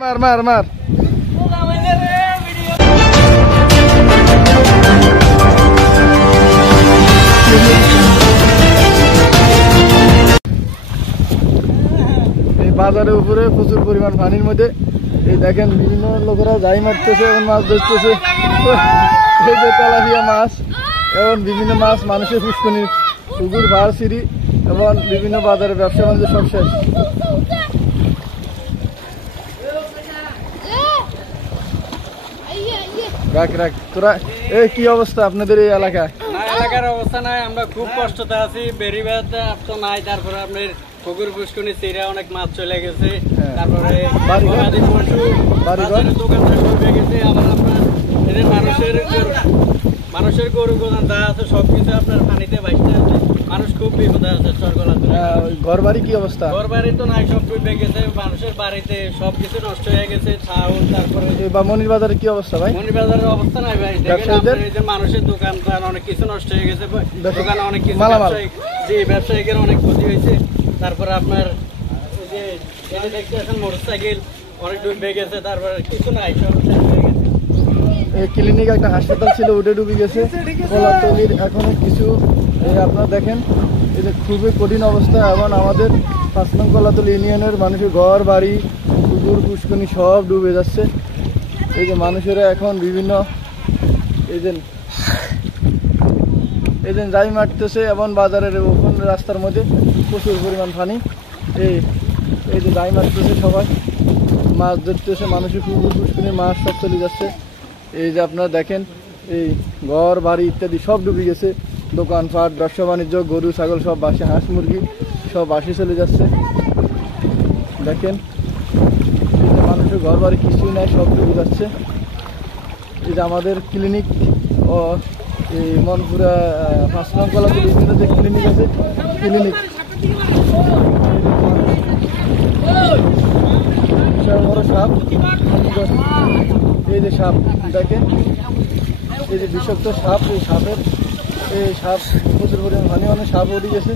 मार मार मार বাজারের উপরে প্রচুর পরিমাণ পানির মধ্যে এই দেখেন বিভিন্ন লোকেরা যাই মারতেছে এবং মাছ ধরতেছে। এই যে তেলাপিয়া মাছ এবং বিভিন্ন মাছ মানুষের পুষ্করণী পুকুর ভাড় সিঁড়ি এবং বিভিন্ন বাজারে ব্যবসা বাণিজ্য সব শেষ। রাখ রাখ তোরা এই কি অবস্থা আপনাদের এই এলাকায়? এলাকার অবস্থা নাই, আমরা খুব কষ্টতে আছি। বেরিবাদ তো নাই, তারপরে আপনার পুকুর পুষ্করণী চিরা অনেক মাছ চলে গেছে, তারপরে দোকানদার ডুবে গেছে। আবার আপনার এদের মানুষের গরু গোদান যা আছে সবকিছু আপনার পানিতে ভাসতে আছে। মানুষ খুব বিপদে আছে। ঘর বাড়ি কি অবস্থা? ঘর বাড়ি তো নাই, সব ডুবে গেছে। মানুষের বাড়িতে সবকিছু নষ্ট হয়ে গেছে, চাউল। তারপরে মনির বাজারে কি অবস্থা ভাই? মনির বাজারের অবস্থা নাই ভাই, দেখেন মানুষের দোকান অনেক কিছু নষ্ট হয়ে গেছে, দোকানে অনেক কিছু ব্যবসায়িকের অনেক ক্ষতি হয়েছে। তারপরে আপনার এই যে দেখতে আসেন মোটরসাইকেল অনেক ডুবে গেছে, তারপরে কিছু নাই, সব ক্লিনিক একটা হাসপাতাল ছিল ওটা ডুবে গেছে। কলাতলির এখনো কিছু আপনারা দেখেন এই যে খুবই কঠিন অবস্থা। এবং আমাদের ৫ নং কলাতলি ইউনিয়নের মানুষের ঘর বাড়ি পুকুর পুষ্করণী সব ডুবে যাচ্ছে। এই যে মানুষেরা এখন বিভিন্ন এই যে যাই মারতেছে এবং বাজারের ওপেন রাস্তার মধ্যে প্রচুর পরিমাণ পানি। এই যে যাই মারতেছে, সবাই মাছ ধরতেছে, মানুষের পুকুর পুষ্করণী মাছ সব চলে যাচ্ছে। এই যে আপনারা দেখেন এই ঘর বাড়ি ইত্যাদি সব ডুবে গেছে। দোকানপাট ব্যবসা বাণিজ্য গরু ছাগল সব বাসে, হাঁস মুরগি সব বাসে চলে যাচ্ছে। দেখেন এই যে মানুষের ঘর বাড়ি কিছুই নাই, সব ডুবে যাচ্ছে। এই যে আমাদের ক্লিনিক ও এই মনপুরা ৫ নং কলাতলি বিভিন্ন যে ক্লিনিক আছে, ক্লিনিক বড় সাপ, এই যে সাপ দেখেন, এই যে বিষাক্ত সাপ, এই সাপ প্রচুর পরিমাণ পানি, অনেক সাপ উঠে গেছে।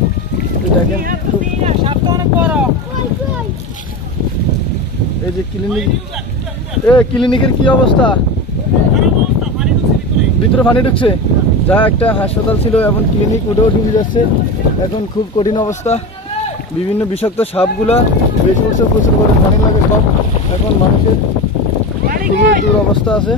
দেখেন এই যে ক্লিনিকের কি অবস্থা, ভিতরে পানি ঢুকছে। যা একটা হাসপাতাল ছিল এবং ক্লিনিক ওটাও ডুবে যাচ্ছে। এখন খুব কঠিন অবস্থা। বিভিন্ন বিষাক্ত সাপগুলা বেশি উঠছে, প্রচুর পরিমাণ পানি লাগে সব। এখন মানুষের খুবই দুরবস্থা আছে।